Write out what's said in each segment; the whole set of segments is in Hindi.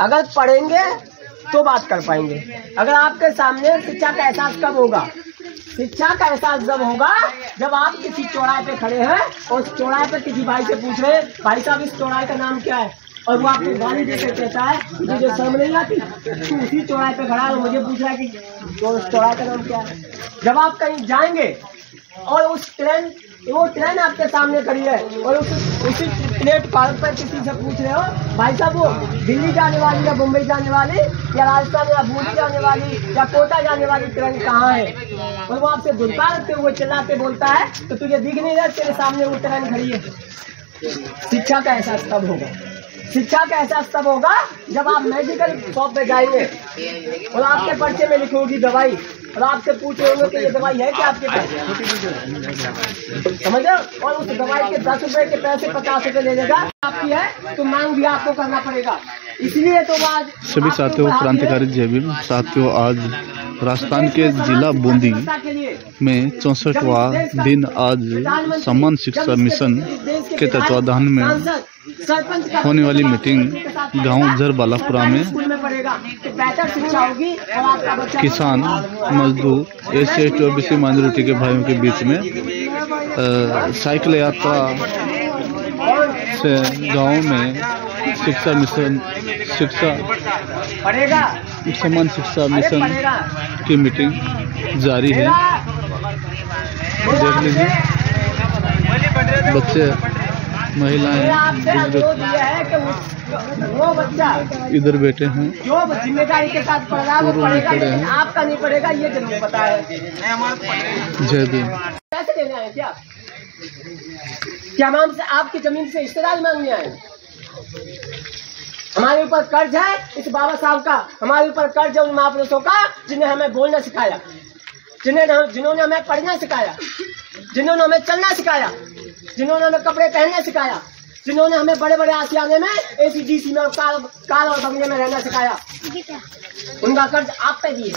अगर पढ़ेंगे तो बात कर पाएंगे। अगर आपके सामने शिक्षा का एहसास कब होगा? शिक्षा का एहसास जब होगा जब आप किसी चौराहे पे खड़े हैं और उस चौराहे पे किसी भाई से पूछ रहे, भाई साहब इस चौराहे का नाम क्या है, और वो आपको गाली देकर कहता है मुझे शर्म नहीं आती, तू उसी चौराहे पे खड़ा है और मुझे पूछ रहा है कि उस चौराहे का नाम क्या है। जब आप कहीं जाएंगे और वो ट्रेन आपके सामने खड़ी है और उसी प्लेटफॉर्म पर किसी से पूछ रहे हो, भाई साहब वो दिल्ली जाने वाली या मुंबई जाने वाली या राजस्थान या बूंदी जाने वाली या कोटा जाने वाली ट्रेन कहाँ है, और वो आपसे धुलकारते हुए चिल्लाते बोलता है तो तुझे दिख नहीं रहा तेरे सामने वो ट्रेन खड़ी है। शिक्षा का एहसास तब होगा। शिक्षा का एहसास तब होगा जब आप मेडिकल शॉप पे जाएंगे और आपके पर्चे में लिखी होगी दवाई और आपसे पूछ रहे होंगे कि ये दवाई है क्या आपके पास, समझ रहे? और उस दवाई के 10 रुपए के पैसे 50 रुपए ले लेगा, आपकी है तो मांग भी आपको करना पड़ेगा। इसलिए तो आज सभी साथियों क्रांतिकारी जय भीम। साथियों आज राजस्थान के जिला बूंदी में 64वां दिन आज समान शिक्षा मिशन के तत्वाधान में होने वाली मीटिंग गांव झरबालापुरा में किसान मजदूर एससी ओबीसी माइनॉरिटी के भाइयों के बीच में साइकिल यात्रा से गांव में शिक्षा मिशन समान शिक्षा मिशन की मीटिंग जारी है। देख लीजिए बच्चे महिलाएं इधर बैठे हैं, जो जिम्मेदारी के साथ पढ़ रहा है वो पढ़ेगा, लेकिन आपका नहीं पढ़ेगा ये जरूर पता है। जय भीम। पैसे लेने आए क्या हम हमसे आपकी जमीन से हिस्सेदारी मांगने आए? हमारे ऊपर कर्ज है इस बाबा साहब का, हमारे ऊपर कर्ज है उन महापुरुषों का जिन्हें हमें बोलना सिखाया, जिन्होंने हमें पढ़ना सिखाया, जिन्होंने हमें चलना सिखाया, जिन्होंने हमें कपड़े पहनना सिखाया, जिन्होंने हमें बड़े बड़े आशियाने में ACDC में कार और बंगले में रहना सिखाया, उनका कर्ज आप पे दिए।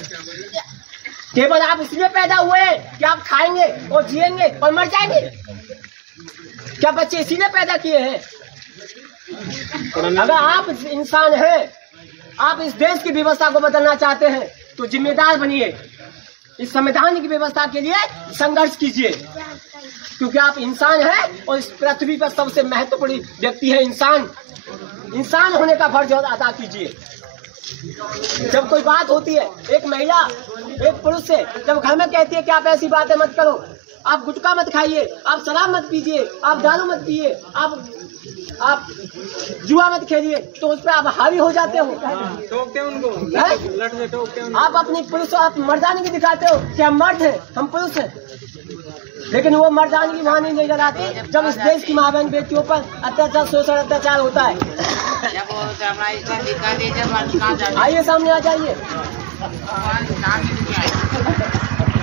केवल आप इसलिए पैदा हुए कि आप खाएंगे और जिएंगे और मर जाएंगे? क्या बच्चे इसीलिए पैदा किए हैं? अगर आप इंसान हैं, आप इस देश की व्यवस्था को बदलना चाहते हैं तो जिम्मेदार बनिए, इस संवैधानिक व्यवस्था के लिए संघर्ष कीजिए, क्योंकि आप इंसान हैं और इस पृथ्वी पर सबसे महत्वपूर्ण व्यक्ति है इंसान। इंसान होने का फर्ज अदा कीजिए। जब कोई बात होती है एक महिला एक पुरुष से जब घर में कहती है कि आप ऐसी बातें मत करो, आप गुटखा मत खाइए, आप शराब मत पीजिए, आप दारू मत पिए, आप जुआ मत खेलिए, तो उस पर आप हावी हो जाते हो, टोकते उनको, आप अपनी पुरुष आप मर्दानगी दिखाते हो कि हम मर्द हैं, हम पुरुष हैं, लेकिन वो मर्दानगी वहाँ नहीं नजर आती जब इस देश की माँ बहन बेटियों पर अत्याचार शोषण अत्याचार होता है। आइए सामने आ जाइए।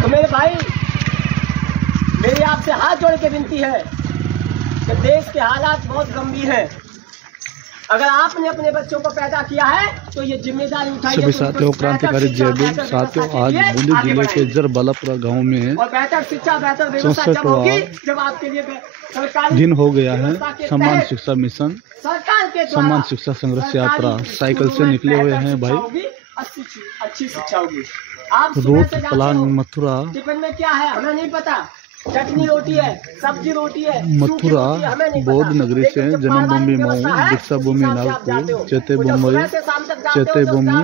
तो मेरे भाई, मेरी आपसे हाथ जोड़ के विनती है कि देश के हालात बहुत गंभीर हैं। अगर आपने अपने बच्चों को पैदा किया है तो ये जिम्मेदारी उठाइए। सभी साथियों क्रांतिकारी जय भीम। साथियों आज बूंदी जिले के झरबालापुरा गांव में और बेहतर शिक्षा बेहतर व्यवस्था जब होगी जब आपके लिए दिन हो गया है समान शिक्षा मिशन सरकार के समान शिक्षा संघर्ष यात्रा साइकिल से निकले हुए हैं भाई। अच्छी शिक्षा होगी। आप रूट प्लान मथुरा टिफिन में क्या है हमें नहीं पता, चटनी रोटी है, सब्जी रोटी है, मथुरा बौद्ध नगरी से जन्मभूमि मऊ, दीक्षा भूमि नागपुर, चेते भूमि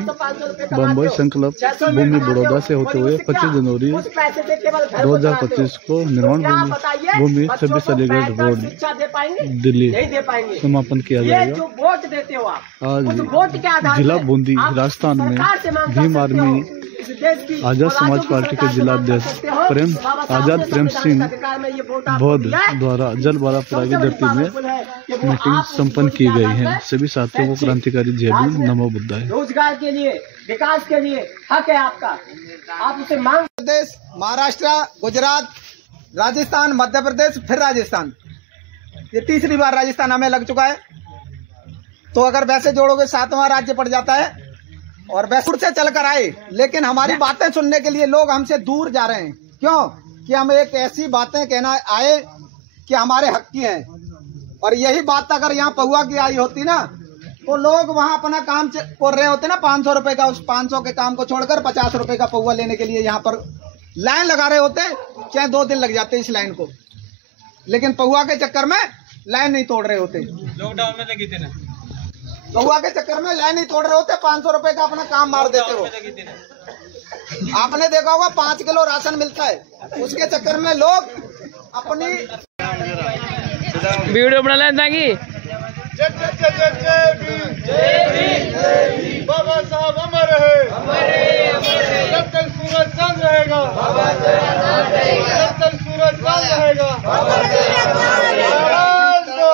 बम्बई, संकल्प भूमि बड़ौदा से होते हुए 25 जनवरी 2025 को निर्माण भूमि 26 अलीगढ़ रोड दिल्ली समापन किया जाएगा। आज जिला बूंदी राजस्थान में भीम आर्मी आजाद समाज पार्टी के जिला अध्यक्ष आजाद प्रेम सिंह बौद्ध द्वारा झरबालापुरा की धरती में मीटिंग संपन्न की गई है। सभी साथियों को क्रांतिकारी जय भीम, नमो बुद्धाय। रोजगार के लिए विकास के लिए हक है आपका, आप उसे मांग। प्रदेश, महाराष्ट्र, गुजरात, राजस्थान, मध्य प्रदेश, फिर राजस्थान, ये तीसरी बार राजस्थान हमें लग चुका है। तो अगर वैसे जोड़ोगे 7वां राज्य पड़ जाता है और वैसे से चलकर आए, लेकिन हमारी बातें सुनने के लिए लोग हमसे दूर जा रहे हैं। क्यों? कि हम एक ऐसी बातें कहना आए कि हमारे हक की हैं, और यही बात अगर यहाँ पहुआ की आई होती ना तो लोग वहाँ अपना काम कर रहे होते ना 500 रुपए का, उस 500 के काम को छोड़कर 50 रुपए का पौवा लेने के लिए यहाँ पर लाइन लगा रहे होते, चाहे 2 दिन लग जाते इस लाइन को, लेकिन पौवा के चक्कर में लाइन नहीं तोड़ रहे होते। लॉकडाउन में लगी थी ना, पौवा के चक्कर में लाइन नहीं तोड़ रहे होते, 500 रुपए का अपना काम मार देते हो। आपने देखा होगा 5 किलो राशन मिलता है, उसके चक्कर में लोग अपनी वीडियो बना लेना की बाबा साहब अमर है, जब तक सूरज चांद रहेगा, जब तक सूरज चांद रहेगा। आवाज दो,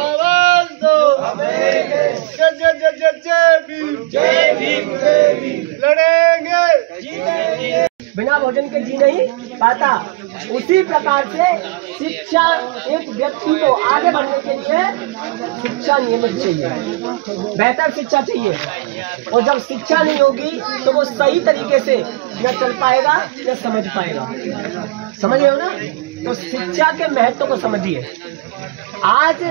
आवाज दो, जय जय जय जय जय भीम, लड़ेंगे। बिना भोजन के जी नहीं पाता। उसी प्रकार से शिक्षा एक व्यक्ति को आगे बढ़ने के लिए शिक्षा नियमित चाहिए, बेहतर शिक्षा चाहिए। और जब शिक्षा नहीं होगी तो वो सही तरीके से न चल पाएगा न समझ पाएगा। समझ रहे हो ना? तो शिक्षा के महत्व को समझिए। आज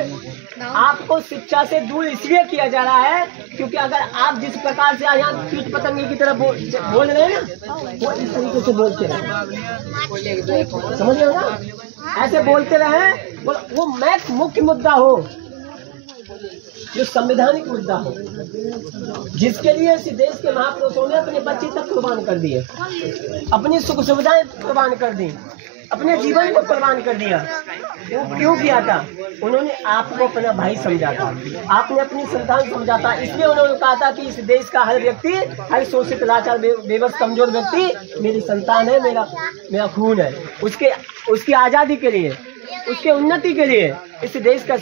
आपको शिक्षा से दूर इसलिए किया जा रहा है क्योंकि अगर आप जिस प्रकार से यहाँ कीट पतंगे की तरह बोल रहे हैं ना, वो इस तरीके से बोलते रहे। समझ रहे हो ना? ऐसे बोलते रहे, वो मुख्य मुद्दा हो, जो संवैधानिक मुद्दा हो, जिसके लिए इस देश के महापुरुषों ने अपने बच्चे तक कुर्बान कर दिए, अपनी सुख सुविधाएं कुर्बान कर दी, अपने जीवन को कुर्बान कर दिया। वो क्यों किया था? उन्होंने आपको अपना भाई समझा था, आपने अपनी संतान समझा था। इसलिए उन्होंने कहा था कि इस देश का हर व्यक्ति, हर शोषित लाचार बेबस कमजोर व्यक्ति मेरी संतान है, मेरा खून है। उसकी आजादी के लिए, उसके उन्नति के लिए इस देश का